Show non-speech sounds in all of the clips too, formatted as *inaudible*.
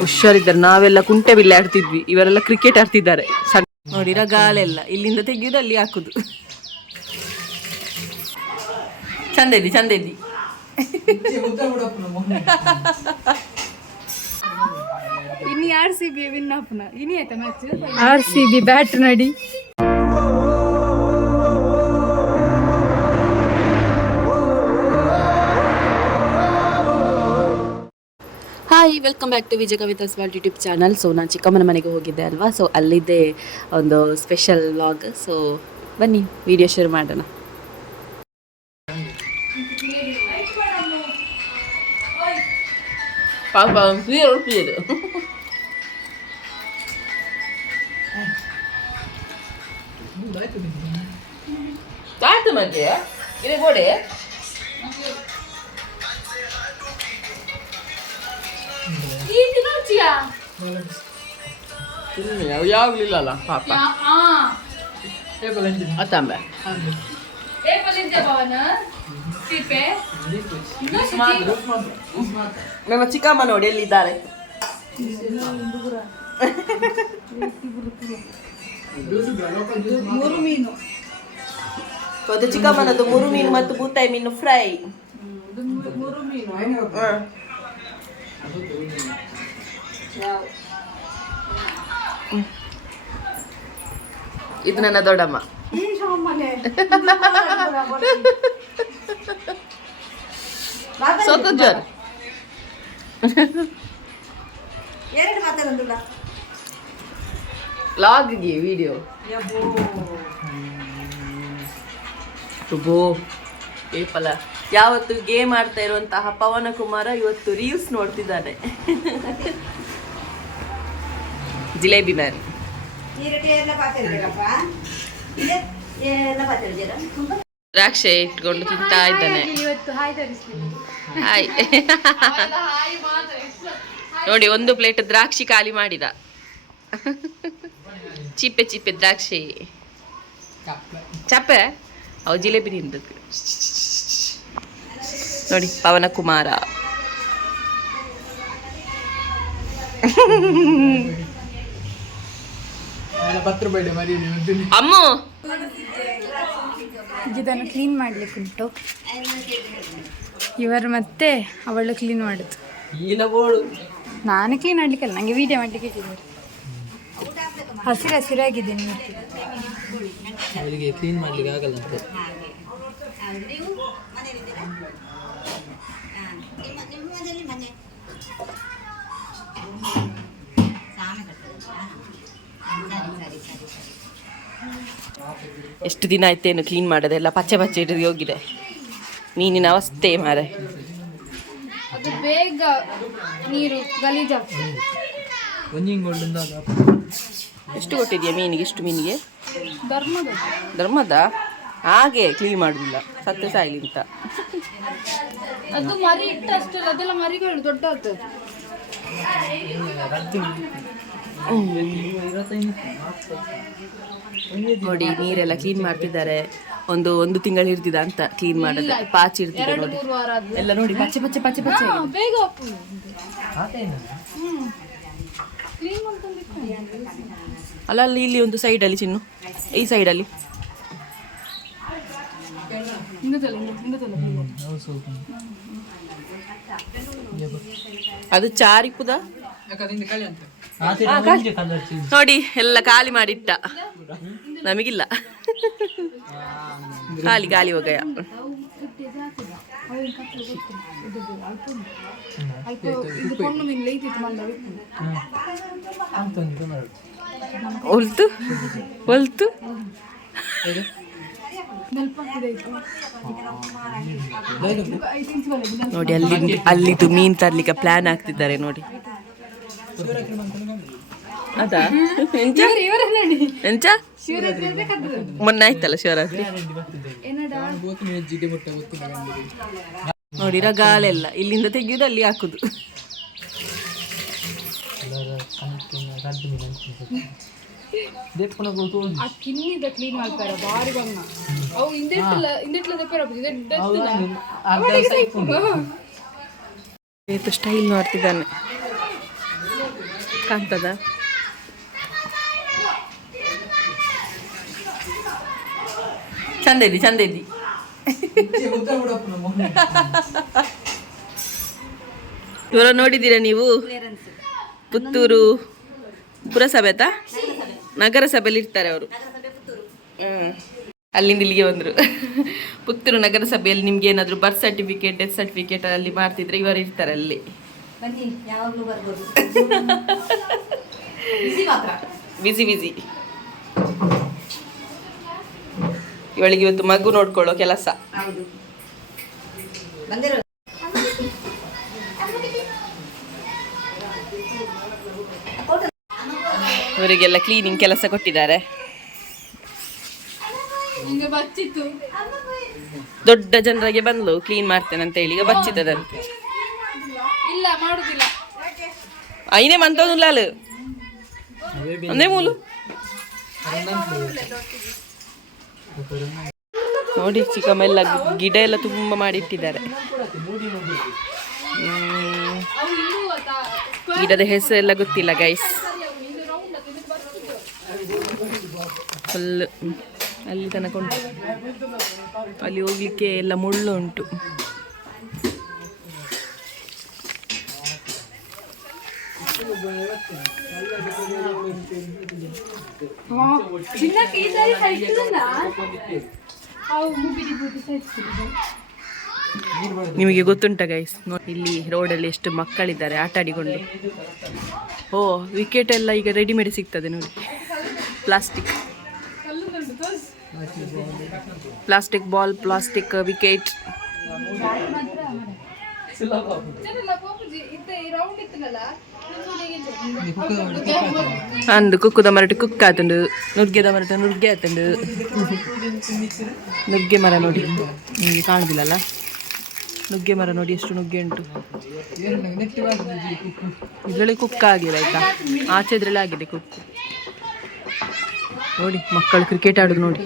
ಹುಷಾರಿದ್ದಾರೆ ನಾವೆಲ್ಲ ಕುಂಟೆ ಬಿಲ್ಲೆ ಆಡ್ತಿದ್ವಿ. ಇವರೆಲ್ಲ ಕ್ರಿಕೆಟ್ ಆಡ್ತಿದ್ದಾರೆ. ನೋಡಿರ ಗಾಳೆಲ್ಲ ಇಲ್ಲಿಂದ ತೆಗೆಯುದು ಅಲ್ಲಿ ಹಾಕುದು. ಚಂದದಿ ಚಂದದಿ. ಇನ್ನು ಆರ್ ಸಿ ಬಿ ವಿನ್ ಆಪ್ನ ಇನಿ ಆಯ್ತಾ match R C B bat ನಡಿ. Hi welcome back to Vijaya Kavitha's world YouTube channel so ನಾನು ಚಿಕ್ಕಮ್ಮನ ಮನೆಗೆ ಹೋಗಿದ್ದೆ ಅಲ್ವಾ? ಸೊ ಅಲ್ಲಿದ್ದೇ ಒಂದು ಸ್ಪೆಷಲ್ ವ್ಲಾಗ್ ಸೊ ಬನ್ನಿ ವಿಡಿಯೋ ಶೇರ್ ಮಾಡೋಣ. ಪಾಪ ಮತ್ತೆ ಇಲ್ಲಿ ಪಾಪ. ಅತ್ತಂಬೆ ನಮ್ಮ ಚಿಕ್ಕಮ್ಮ ನೋಡಿ ಎಲ್ಲಿದ್ದಾರೆ. ಅದು ಚಿಕ್ಕಮ್ಮನದು ಮುರು ಮೀನು ಮತ್ತು ಬೂತಾಯಿ ಮೀನು ಫ್ರೈ. ಇದು ನನ್ನ ದೊಡ್ಡಮ್ಮ. ಜೋರ್. ಲಾಗ್ಗೆ ವಿಡಿಯೋ. ಶುಭೋ ಏಪಲ ಯಾವತ್ತು ಗೇಮ್ ಆಡ್ತಾ ಇರುವಂತಹ ಪವನ ಕುಮಾರ ಇವತ್ತು ರೀಲ್ಸ್ ನೋಡ್ತಿದ್ದಾನೆ. ಜಿಲೇಬಿ ಮ್ಯಾನ್ ದ್ರಾಕ್ಷೆ ಇಟ್ಕೊಂಡು ತಿಂತಾ ಇದ್ದಾನೆ. ಇವತ್ತು ಹಾಯ್ ತರಿಸ್ತೀನಿ ಹಾಯ್. ನೋಡಿ ಒಂದು ಪ್ಲೇಟ್ ದ್ರಾಕ್ಷಿ ಖಾಲಿ ಮಾಡಿದ. ಚಿಪ್ಪೆ ಚಿಪ್ಪೆ ದ್ರಾಕ್ಷಿ. ಚಪ್ಪೆ? ಅವು ಜಿಲೇಬಿ ತಿಂದದ್ದು. ನೋಡಿ ಪವನ ಕುಮಾರ. ಅಮ್ಮು. ಇದನ್ನು ಕ್ಲೀನ್ ಮಾಡ್ಲಿಕ್ಕೆ ಉಂಟು ಇವರು ಮತ್ತೆ ಅವಳು ಕ್ಲೀನ್ ಮಾಡುದು. ನಾನು ಕ್ಲೀನ್ ಮಾಡ್ಲಿಕ್ಕೆ ನಂಗೆ ವಿಡಿಯೋ ಮಾಡ್ಲಿಕ್ಕೆ ಇಟ್ಟಿದ್ದಾರೆ ಹಸಿರು ಹಸಿರಾಗಿದೆ ಕ್ಲೀನ್ ಮಾಡ್ಲಿಕ್ಕೆ ಆಗಲ್ಲ ಅಂತ ಎಷ್ಟು ದಿನ ಆಯ್ತೇನು ಕ್ಲೀನ್ ಮಾಡೋದೆಲ್ಲ ಪಚ್ಚೆ ಪಚ್ಚೆ ಇಡಿದು ಹೋಗಿದೆ. ಮೀನಿನ ಅವಸ್ಥೆ ಮಾರೆ. ಬೇಗ ನೀರು ಎಷ್ಟು ಕೊಟ್ಟಿದ್ಯಾ ಮೀನಿಗೆ? ಎಷ್ಟು ಮೀನಿಗೆ? ಧರ್ಮದ. ಧರ್ಮದ? ಹಾಗೆ ಕ್ಲೀನ್ ಮಾಡುದಿಲ್ಲ. ಸತ್ಯ ಸಾಯಿಲಿ ಅಂತ. ಅದು ಮರಿ ಅದೆಲ್ಲ ಮರಿಗಳು ದೊಡ್ಡ ನೋಡಿ ನೀರೆಲ್ಲ ಕ್ಲೀನ್ ಮಾಡ್ತಿದ್ದಾರೆ. ಒಂದು ಒಂದು ತಿಂಗಳು ಇರ್ತಿದ ಅಂತ ಕ್ಲೀನ್ ಮಾಡೋದು ಪಾಚಿ ಇರ್ತಿದೆ ನೋಡಿ. ಎಲ್ಲ ನೋಡಿ ಪಚ್ಚೆ ಪಚ್ಚೆ ಪಚ್ಚೆ ಪಚ್ಚೆ ಅಲ್ಲ ಅಲ್ಲಿ ಇಲ್ಲಿ ಒಂದು ಸೈಡಲ್ಲಿ ಚಿನ್ನು. ಈ ಸೈಡಲ್ಲಿ ಅದು ಚಾರಿಪುದ? ಚೇಂಜ್ ನೋಡಿ ಎಲ್ಲ ಖಾಲಿ ಮಾಡಿಟ್ಟ. ನಮಗಿಲ್ಲ. ಖಾಲಿ ಖಾಲಿ ಹೋಗಯ ಇದು ಕೊಂಡು. ಮೀನು ಲೈತಿತ್ತು ಮಂದ ಅಂತ ಒಂದು ಮಾಡಿ. ಹೊಲ್ತು? ಹೊಲ್ತು? ಸ್ವಲ್ಪ ಇದಾಯ್ತು ಐದು ಇಂಚ್ ಬಲ್ಲ ನೋಡಿ ಅಲ್ಲಿ ಅಲ್ಲಿದ್ದು ಮೀನ್ ತರ್ಲಿಕ್ಕೆ ಪ್ಲಾನ್ ಆಗ್ತಿದ್ದಾರೆ ನೋಡಿ. ಅದಾ? ಎಂಚ? ಎಂಚ? ಮೊನ್ನೆ ಆಯ್ತಲ್ಲ ಶಿವರಾತ್ರಿ? ನೋಡಿ ರಗಾಲೆಲ್ಲ ಇಲ್ಲಿಂದ ತೆಗೆಯುದು ಅಲ್ಲಿ ಹಾಕುದು. ದೇಪನ ಗೊತ್ತು ಆ ಕಿನ್ನಿದ ಕ್ಲೀನ್ ಮಾಡ್ತಾರ ಬಾರಿ ಬಣ್ಣ ಅವು ಹಿಂದೆಟ್ಲ ಹಿಂದೆಟ್ಲ ದಪ್ಪರ ಇದು ಸ್ಟೈಲ್ ಮಾಡ್ತಿದ್ದಾನೆ. ಕಾಣ್ತದ? ಚಂದ ಇದ್ದಿ ಚಂದ ಇದ್ದಿ ಇವರ ನೋಡಿದ್ದೀರಾ ನೀವು? ಪುತ್ತೂರು ಪುರಸಭೆ ಆಯ್ತಾ ನಗರಸಭೆಯಲ್ಲಿ ಇರ್ತಾರೆ ಅವರು. ಅಲ್ಲಿಂದ ಇಲ್ಲಿಗೆ ಬಂದರು. ಪುತ್ತೂರು ನಗರಸಭೆಯಲ್ಲಿ ನಿಮ್ಗೆ ಏನಾದರೂ ಬರ್ತ್ ಸರ್ಟಿಫಿಕೇಟ್ ಡೆತ್ ಸರ್ಟಿಫಿಕೇಟ್ ಅಲ್ಲಿ ಮಾಡ್ತಿದ್ರೆ ಇವರು ಇರ್ತಾರೆ ಅಲ್ಲಿ. ಬಿಸಿ ಬಿಸಿ ಇವಳಿಗೆ ಇವತ್ತು ಮಗು ನೋಡ್ಕೊಳ್ಳೋ ಕೆಲಸ. ಇವರಿಗೆಲ್ಲ ಕ್ಲೀನಿಂಗ್ ಕೆಲಸ ಕೊಟ್ಟಿದ್ದಾರೆ. ದೊಡ್ಡ ಜನರಿಗೆ ಬಂದ್ಲು ಕ್ಲೀನ್ ಮಾಡ್ತೇನೆ ಅಂತ ಹೇಳಿ ಈಗ ಬಚ್ಚಿತದಂತೆ ಇಲ್ಲ ಮಾಡುದಿಲ್ಲ అయినే మనతో ఉండాలి ಒಂದೇ ಮೂಲು ನೋಡಿ ಚಿಕ್ಕಮ್ಮ ಎಲ್ಲ ಗಿಡ ಎಲ್ಲ ತುಂಬ ಮಾಡಿಟ್ಟಿದ್ದಾರೆ ಹ್ಮ್. ಗಿಡದ ಹೆಸರೆಲ್ಲ ಗೊತ್ತಿಲ್ಲ ಗೈಸ್ ಫುಲ್ ಅಲ್ಲಿ ತನಕ ಉಂಟು ಅಲ್ಲಿ ಹೋಗ್ಲಿಕ್ಕೆ ಎಲ್ಲ ಮುಳ್ಳು ಉಂಟು ನಿಮಗೆ ಗೊತ್ತುಂಟ ಗೈಸ್ ಇಲ್ಲಿ ರೋಡಲ್ಲಿ ಎಷ್ಟು ಮಕ್ಕಳಿದ್ದಾರೆ ಆಟ ಆಡಿಕೊಂಡು. ಓ ವಿಕೆಟ್ ಎಲ್ಲ ಈಗ ರೆಡಿಮೇಡ್ ಸಿಗ್ತದೆ ನೋಡಿ. Plastic plastic ball plastic wicket ಅಂದು ಕುಕ್ಕುದ ಮರಟ್ಟು ಕುಕ್ ಆತುಂಡು ನುಗ್ಗೆದ ಮರಟ ನುಗ್ಗೆ ಆತುಂಡು ನುಗ್ಗೆ ಮರ ನೋಡಿ ನಿಮಗೆ ಕಾಣುದಿಲ್ಲಲ್ಲ ನುಗ್ಗೆ ಮರ ನೋಡಿ ಎಷ್ಟು ನುಗ್ಗೆ ಉಂಟು ಇದರಲ್ಲಿ ಕುಕ್ ಆಗಿಲ್ಲ ಆಯ್ತಾ ಆಚೆ ಇದ್ರಲ್ಲಿ ಆಗಿದೆ ಕುಕ್ಕ ನೋಡಿ ಮಕ್ಕಳು ಕ್ರಿಕೆಟ್ ಆಡೋದು ನೋಡಿ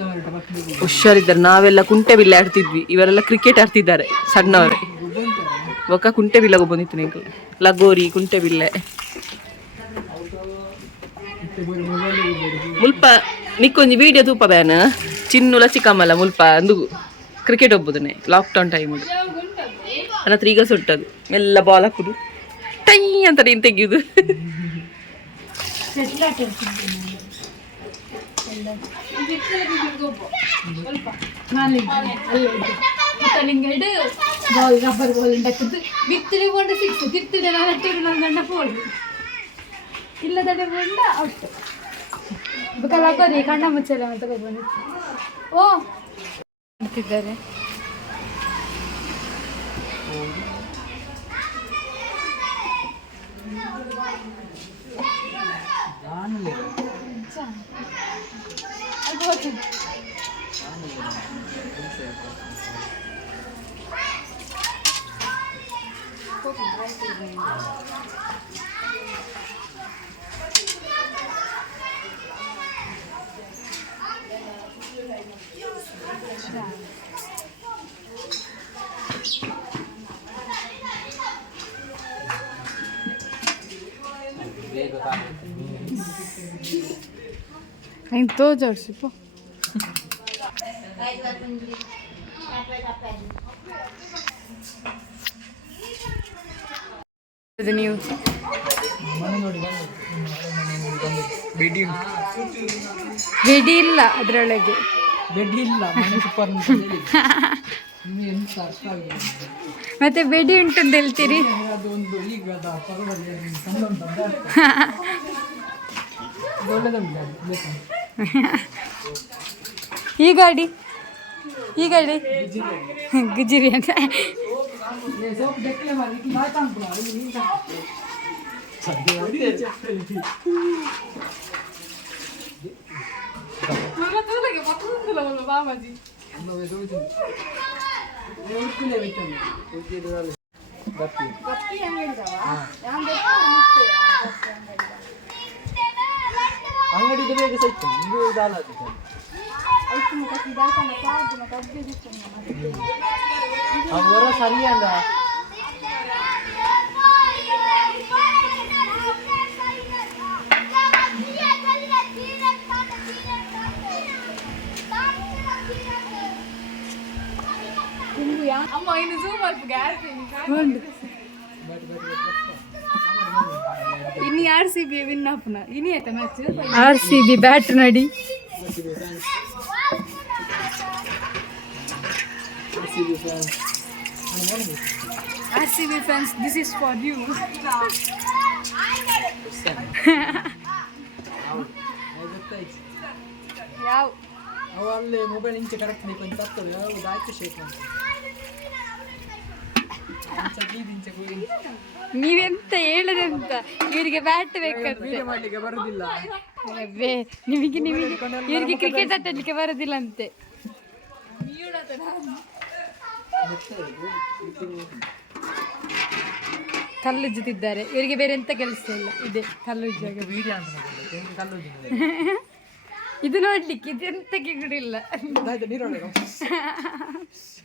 ಹುಷಾರಿದ್ದಾರೆ ನಾವೆಲ್ಲ ಕುಂಟೆ ಬಿಲ್ಲೆ ಆಡ್ತಿದ್ವಿ. ಇವರೆಲ್ಲ ಕ್ರಿಕೆಟ್ ಆಡ್ತಿದ್ದಾರೆ. ಸಣ್ಣವರೇ. ಒಕ್ಕ ಕುಂಟೆ ಬಿಲ್ಲ ಬಂದಿತ್ತು ನೀವು ಲಗೋರಿ ಕುಂಟೆ ಬಿಲ್ಲೆ ಮುಲ್ಪ, ನಿಕ್ಕೊಂಜಿ ವಿಡಿಯೋ ತೂಪ ಬ್ಯಾನ್ ಚಿನ್ನುಲ ಚಿಕ್ಕಮ್ಮಲ್ಲ ಮುಲ್ಪ, ಅಂದು ಕ್ರಿಕೆಟ್ ಒಬ್ಬುದನೆ ಲಾಕ್ಡೌನ್ ಟೈಮ್ ನನ್ನ ಹತ್ರ ಈಗ ಸುಟ್ಟದು. ಎಲ್ಲ ಬಾಲ್ ಹಾಕುದು. ಟೈ ಅಂತ ನೀನು ತೆಗಿಯುದು. ಬಾಲ್ ರಬ್ಬರ್ ಬಾಲ್ ಉಂಟಕ್ಕದ್ದು ಬಿತ್ತಿರಿ ಕೊಂಡು ಸಿಕ್ಸ್ ತಿರ್ತಿಡೆ ನಾನು ಹತ್ತಿರ ನನ್ನ ಗಂಡ ಫೋನ್ ಇಲ್ಲದಡೆ ಬಂದ ಔಟ್. ಹಾಕೋರಿ ಕಣ್ಣ ಮುಚ್ಚಲ್ಲ ಅಂತ ಬಂದಿತ್ತು ಓ. ಅಂತಿದ್ದಾರೆ. Thank todos os tipo. ಇದು ನೀವು ಬೆಡಿ ಇಲ್ಲ ಅದರೊಳಗೆ. ಮತ್ತೆ ಬೆಡಿ ಉಂಟು ಅಂತ. *laughs* ಹೇಳ್ತೀರಿ ಒಳ್ಳೆದುಂಟು? ಈ ಗಾಡಿ ಈ ಗಾಡಿ. ಗುಜಿರಿ ಅಂತ. ಅನ್ನೋ ಅಂಗಡಿದು ಬೇಗ ಸಹಿತ ಇದು ಇದಾಗುತ್ತೆ ಅವರ ಸರಿಯಲ್ಲ ಅಮ್ಮ ಇನ್ನು ಝೂಮ್ ಅಲ್ಪ ಗ್ಯಾರಂಟಿ ಬಟ್ ಬಟ್ ಬಟ್ ಇನ್ನು ಆರ್ ಸಿ ಬಿ ವಿನ್ ಆಪ್ನ ಇನಿ ಆಯ್ತಾ match R C B bat ನೋಡಿ R C B fans this is for you ಯಾವ ಅವ ಅಲ್ಲೇ ಮೊಬೈಲ್ ಇಂಚೆ ಕರೆಕ್ಟ್ ಕೊಂಚ ತಪ್ಪದು ಯಾವುದು ಆಯ್ತು ಶೇಕ್ ಅಂತ ಇಂಚ ಗೀದ್ ಇಂಚೆ ಕೂಡಿ ನೀವೆಂತ ಹೇಳದಂತ ಇವರಿಗೆ ಬ್ಯಾಟ್ ಬೇಕಂತೆ. ನಿಮಗೆ ನಿಮಗೆ ಇವರಿಗೆ ಕ್ರಿಕೆಟ್ ಆಟಾಡ್ಲಿಕ್ಕೆ ಬರೋದಿಲ್ಲ ಅಂತೆ. ಕಲ್ಲುಜ್ಜುತ್ತಿದ್ದಾರೆ ಇವರಿಗೆ ಬೇರೆ ಎಂತ ಕೆಲಸ ಇಲ್ಲ? ಇದೆ ಕಲ್ಲುಜ್ಜಾಗ ಕಲ್ಲು *laughs* ಇದು ನೋಡ್ಲಿಕ್ಕೆ ಇದೆಂತ ಕೂಡ ಇಲ್ಲ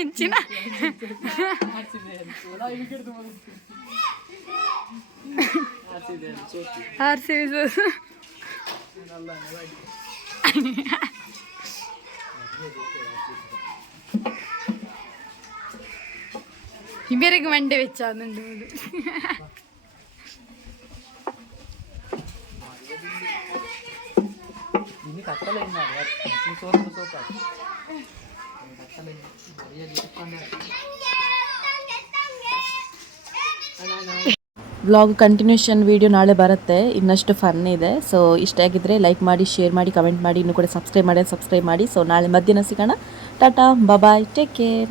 ఇచ్చిన ఆర్సీబీ చూసు ഇവരൊക്കെ വണ്ടി വെച്ചാന്നുണ്ട് ഇനി കത്തലോ സോപ്പ് സോപ്പാണ് ವ್ಲಾಗ್ ಕಂಟಿನ್ಯೂಷನ್ ವಿಡಿಯೋ ನಾಳೆ ಬರುತ್ತೆ. ಇನ್ನಷ್ಟು ಫನ್ ಇದೆ. ಸೊ ಇಷ್ಟ ಆಗಿದ್ರೆ ಲೈಕ್ ಮಾಡಿ ಶೇರ್ ಮಾಡಿ ಕಮೆಂಟ್ ಮಾಡಿ, ಇನ್ನು ಕೂಡ ಸಬ್ಸ್ಕ್ರೈಬ್ ಮಾಡಿ ಸಬ್ಸ್ಕ್ರೈಬ್ ಮಾಡಿ. ಸೊ ನಾಳೆ ಮಧ್ಯಾಹ್ನ ಸಿಗೋಣ. Tata bye take care